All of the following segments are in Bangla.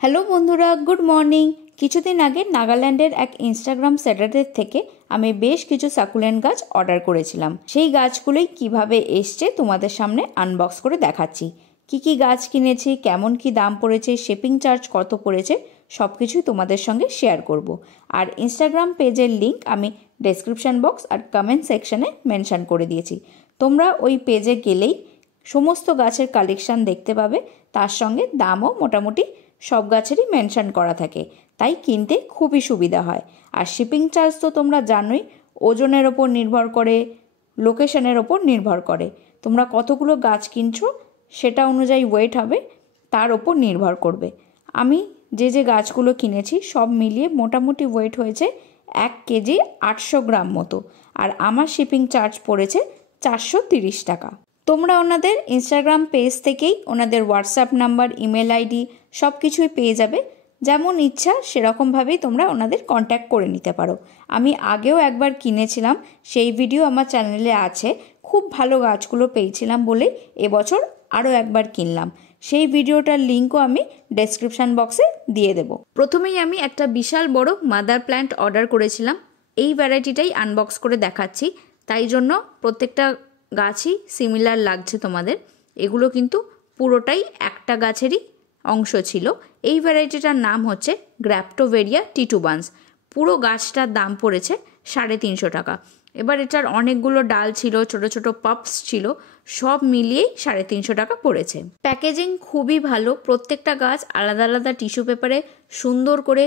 হ্যালো বন্ধুরা, গুড মর্নিং। কিছুদিন আগে নাগাল্যান্ডের এক ইনস্টাগ্রাম সেটারের থেকে আমি বেশ কিছু সাকুলেন্ট গাছ অর্ডার করেছিলাম। সেই গাছগুলোই কিভাবে এসছে তোমাদের সামনে আনবক্স করে দেখাচ্ছি। কি গাছ কিনেছি, কেমন কি দাম পড়েছে, শিপিং চার্জ কত পড়েছে, সব কিছুই তোমাদের সঙ্গে শেয়ার করব। আর ইনস্টাগ্রাম পেজের লিঙ্ক আমি ডেসক্রিপশন বক্স আর কমেন্ট সেকশনে মেনশন করে দিয়েছি। তোমরা ওই পেজে গেলেই সমস্ত গাছের কালেকশান দেখতে পাবে, তার সঙ্গে দামও মোটামুটি সব গাছেরই মেনশন করা থাকে, তাই কিনতে খুবই সুবিধা হয়। আর শিপিং চার্জ তো তোমরা জানোই, ওজনের ওপর নির্ভর করে, লোকেশনের ওপর নির্ভর করে। তোমরা কতগুলো গাছ কিনছো সেটা অনুযায়ী ওয়েট হবে, তার ওপর নির্ভর করবে। আমি যে গাছগুলো কিনেছি সব মিলিয়ে মোটামুটি ওয়েট হয়েছে 1 কেজি 800 গ্রাম মতো, আর আমার শিপিং চার্জ পড়েছে 430 টাকা। তোমরা ওনাদের ইনস্টাগ্রাম পেজ থেকেই ওনাদের হোয়াটসঅ্যাপ নাম্বার, ইমেল আইডি সব কিছুই পেয়ে যাবে। যেমন ইচ্ছা সেরকমভাবেই তোমরা ওনাদের কন্ট্যাক্ট করে নিতে পারো। আমি আগেও একবার কিনেছিলাম, সেই ভিডিও আমার চ্যানেলে আছে। খুব ভালো গাছগুলো পেয়েছিলাম বলেই এবছর আরও একবার কিনলাম। সেই ভিডিওটার লিঙ্কও আমি ডেসক্রিপশান বক্সে দিয়ে দেব। প্রথমেই আমি একটা বিশাল বড় মাদার প্ল্যান্ট অর্ডার করেছিলাম। এই ভ্যারাইটিটাই আনবক্স করে দেখাচ্ছি, তাই জন্য প্রত্যেকটা গাছই সিমিলার লাগছে তোমাদের। এগুলো কিন্তু পুরোটাই একটা গাছেরই অংশ ছিল। এই ভ্যারাইটিটার নাম হচ্ছে গ্র্যাপ্টোভেরিয়া টিটুবান্স। পুরো গাছটার দাম পড়েছে 350 টাকা। এবার এটার অনেকগুলো ডাল ছিল, ছোট ছোট পাপস ছিল, সব মিলিয়েই 350 টাকা পড়েছে। প্যাকেজিং খুবই ভালো, প্রত্যেকটা গাছ আলাদা আলাদা টিস্যু পেপারে সুন্দর করে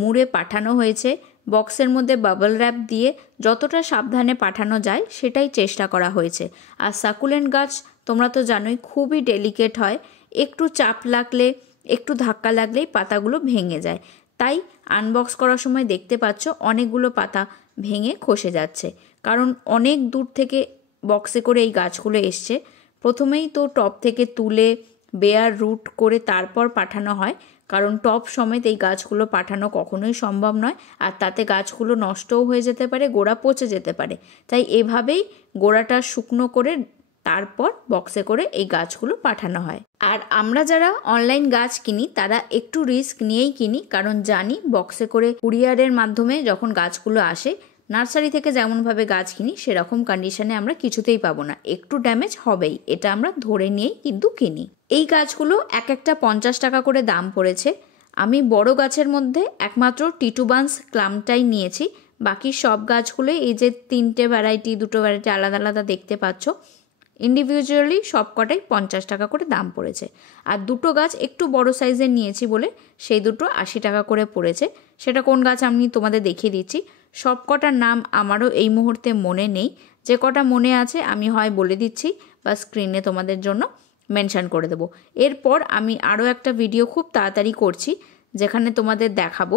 মুড়ে পাঠানো হয়েছে। বক্সের মধ্যে বাবল র্যাপ দিয়ে যতটা সাবধানে পাঠানো যায় সেটাই চেষ্টা করা হয়েছে। আর সাকুলেন্ট গাছ তোমরা তো জানোই খুবই ডেলিকেট হয়, একটু চাপ লাগলে, একটু ধাক্কা লাগলেই পাতাগুলো ভেঙে যায়। তাই আনবক্স করার সময় দেখতে পাচ্ছ অনেকগুলো পাতা ভেঙে খসে যাচ্ছে, কারণ অনেক দূর থেকে বক্সে করে এই গাছগুলো এসছে। প্রথমেই তো টপ থেকে তুলে বেয়ার রুট করে তারপর পাঠানো হয়, কারণ টপ সমেত এই গাছগুলো পাঠানো কখনোই সম্ভব নয়, আর তাতে গাছগুলো নষ্টও হয়ে যেতে পারে, গোড়া পচে যেতে পারে। তাই এভাবেই গোড়াটা শুকনো করে তারপর বক্সে করে এই গাছগুলো পাঠানো হয়। আর আমরা যারা অনলাইন গাছ কিনি তারা একটু রিস্ক নিয়েই কিনি, কারণ জানি বক্সে করে কুরিয়ারের মাধ্যমে যখন গাছগুলো আসে, নার্সারি থেকে যেমনভাবে গাছ কিনি সেরকম কন্ডিশনে আমরা কিছুতেই পাবো না, একটু ড্যামেজ হবেই, এটা আমরা ধরে নিয়েই কিন্তু কিনি। এই গাছগুলো এক একটা 50 টাকা করে দাম পড়েছে। আমি বড় গাছের মধ্যে একমাত্র টিটুবান্স ক্লামটাই নিয়েছি, বাকি সব গাছগুলোই এই যে 3টে ভ্যারাইটি, 2টো ভ্যারাইটি আলাদা আলাদা দেখতে পাচ্ছ, ইন্ডিভিজুয়ালি সব কটাই 50 টাকা করে দাম পড়েছে। আর 2টো গাছ একটু বড় সাইজের নিয়েছি বলে সেই দুটো 80 টাকা করে পড়েছে। সেটা কোন গাছ আমি তোমাদের দেখিয়ে দিচ্ছি। সব কটার নাম আমারও এই মুহূর্তে মনে নেই, যে কটা মনে আছে আমি হয় বলে দিচ্ছি বা স্ক্রিনে তোমাদের জন্য মেনশন করে দেবো। এরপর আমি আরও একটা ভিডিও খুব তাড়াতাড়ি করছি, যেখানে তোমাদের দেখাবো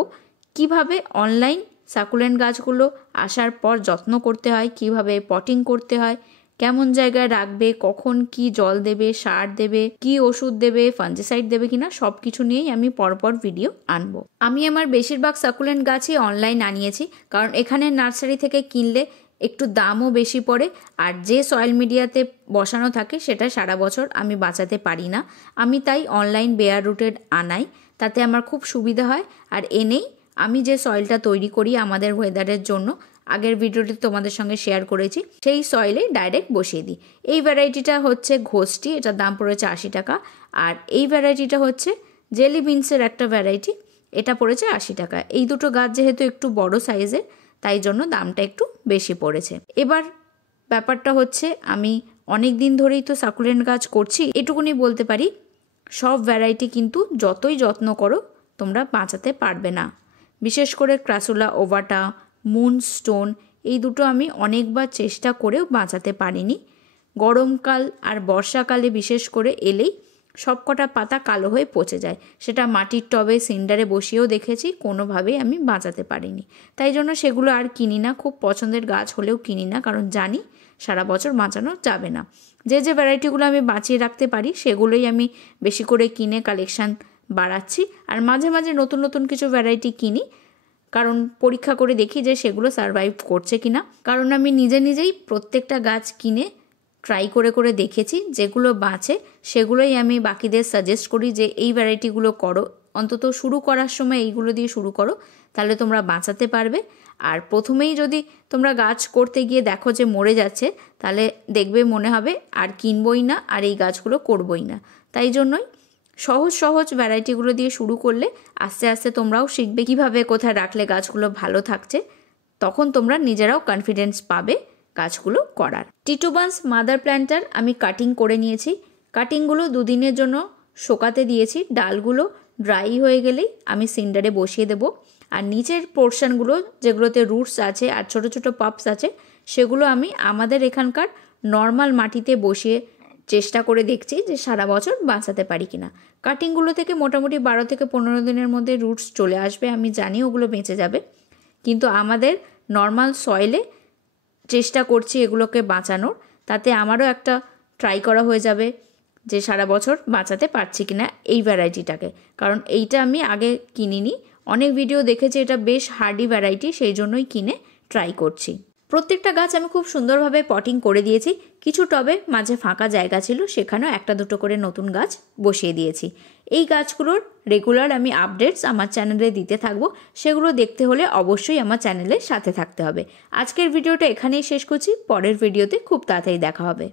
কিভাবে অনলাইন সাকুলেন্ট গাছগুলো আসার পর যত্ন করতে হয়, কিভাবে পটিং করতে হয়, কেমন জায়গায় রাখবে, কখন কি জল দেবে, সার দেবে, কি ওষুধ দেবে, ফাঞ্জিসাইড দেবে কিনা, সব কিছু নিয়েই আমি পরপর ভিডিও আনবো। আমি আমার বেশিরভাগ সাকুলেন্ট গাছই অনলাইন আনিয়েছি, কারণ এখানে নার্সারি থেকে কিনলে একটু দামও বেশি পড়ে, আর যে সয়েল মিডিয়াতে বসানো থাকে সেটা সারা বছর আমি বাঁচাতে পারি না। আমি তাই অনলাইন বেয়ার রুটেড আনাই, তাতে আমার খুব সুবিধা হয়। আর এনেই আমি যে সয়েলটা তৈরি করি আমাদের ওয়েদারের জন্য, আগের ভিডিওটি তোমাদের সঙ্গে শেয়ার করেছি, সেই সয়েলে ডাইরেক্ট বসিয়ে দিই। এই ভ্যারাইটিটা হচ্ছে ঘোষটি, এটার দাম পড়েছে 80 টাকা। আর এই ভ্যারাইটিটা হচ্ছে জেলি বিনসের একটা ভ্যারাইটি, এটা পড়েছে 80 টাকা। এই দুটো গাছ যেহেতু একটু বড় সাইজের, তাই জন্য দামটা একটু বেশি পড়েছে। এবার ব্যাপারটা হচ্ছে, আমি অনেক দিন ধরেই তো সাকুলেন্ট গাছ করছি, এটুকুনি বলতে পারি সব ভ্যারাইটি কিন্তু যতই যত্ন করো তোমরা বাঁচাতে পারবে না। বিশেষ করে ক্রাসুলা ওভাটা, মুনস্টোন, এই দুটো আমি অনেকবার চেষ্টা করেও বাঁচাতে পারিনি। গরমকাল আর বর্ষাকালে বিশেষ করে এলেই সবকটা পাতা কালো হয়ে পচে যায়, সেটা মাটির টবে সিন্ডারে বসিয়েও দেখেছি, কোনোভাবেই আমি বাঁচাতে পারিনি। তাই জন্য সেগুলো আর কিনি না, খুব পছন্দের গাছ হলেও কিনি না, কারণ জানি সারা বছর বাঁচানো যাবে না। যে ভ্যারাইটিগুলো আমি বাঁচিয়ে রাখতে পারি সেগুলোই আমি বেশি করে কিনে কালেকশান বাড়াচ্ছি। আর মাঝে মাঝে নতুন নতুন কিছু ভ্যারাইটি কিনি, কারণ পরীক্ষা করে দেখি যে সেগুলো সারভাইভ করছে কিনা। কারণ আমি নিজেই প্রত্যেকটা গাছ কিনে ট্রাই করে দেখেছি, যেগুলো বাঁচে সেগুলোই আমি বাকিদের সাজেস্ট করি যে এই ভ্যারাইটিগুলো করো, অন্তত শুরু করার সময় এইগুলো দিয়ে শুরু করো, তাহলে তোমরা বাঁচাতে পারবে। আর প্রথমেই যদি তোমরা গাছ করতে গিয়ে দেখো যে মরে যাচ্ছে, তাহলে দেখবে মনে হবে আর কিনবই না, আর এই গাছগুলো করবই না। তাই জন্যই সহজ সহজ ভ্যারাইটিগুলো দিয়ে শুরু করলে আস্তে আস্তে তোমরাও শিখবে কীভাবে কোথায় রাখলে গাছগুলো ভালো থাকছে। তখন তোমরা নিজেরাও কনফিডেন্স পাবে গাছগুলো করার। টিটোবান্স মাদার প্ল্যান্টার আমি কাটিং করে নিয়েছি। কাটিংগুলো 2 দিনের জন্য শোকাতে দিয়েছি। ডালগুলো ড্রাই হয়ে গেলেই আমি সিন্ডারে বসিয়ে দেবো। আর নিচের পোর্শনগুলো যেগুলোতে রুটস আছে আর ছোট ছোট পাপস আছে, সেগুলো আমি আমাদের এখানকার নর্মাল মাটিতে বসিয়ে চেষ্টা করে দেখছি যে সারা বছর বাঁচাতে পারি কিনা। কাটিংগুলো থেকে মোটামুটি 12 থেকে 15 দিনের মধ্যে রুটস চলে আসবে, আমি জানি ওগুলো বেঁচে যাবে। কিন্তু আমাদের নর্মাল সয়েলে চেষ্টা করছি এগুলোকে বাঁচানোর, তাতে আমারও একটা ট্রাই করা হয়ে যাবে যে সারা বছর বাঁচাতে পারছি কিনা এই ভ্যারাইটিটাকে। কারণ এইটা আমি আগে কিনিনি, অনেক ভিডিও দেখেছি এটা বেশ হার্ডি ভ্যারাইটি, সেই জন্যই কিনে ট্রাই করছি। প্রত্যেকটা গাছ আমি খুব সুন্দরভাবে পটিং করে দিয়েছি। কিছু টবে মাঝে ফাঁকা জায়গা ছিল, সেখানেও 1-2 করে নতুন গাছ বসিয়ে দিয়েছি। এই গাছগুলোর রেগুলার আমি আপডেটস আমার চ্যানেলে দিতে থাকবো, সেগুলো দেখতে হলে অবশ্যই আমার চ্যানেলের সাথে থাকতে হবে। আজকের ভিডিওটা এখানেই শেষ করছি, পরের ভিডিওতে খুব তাড়াতাড়ি দেখা হবে।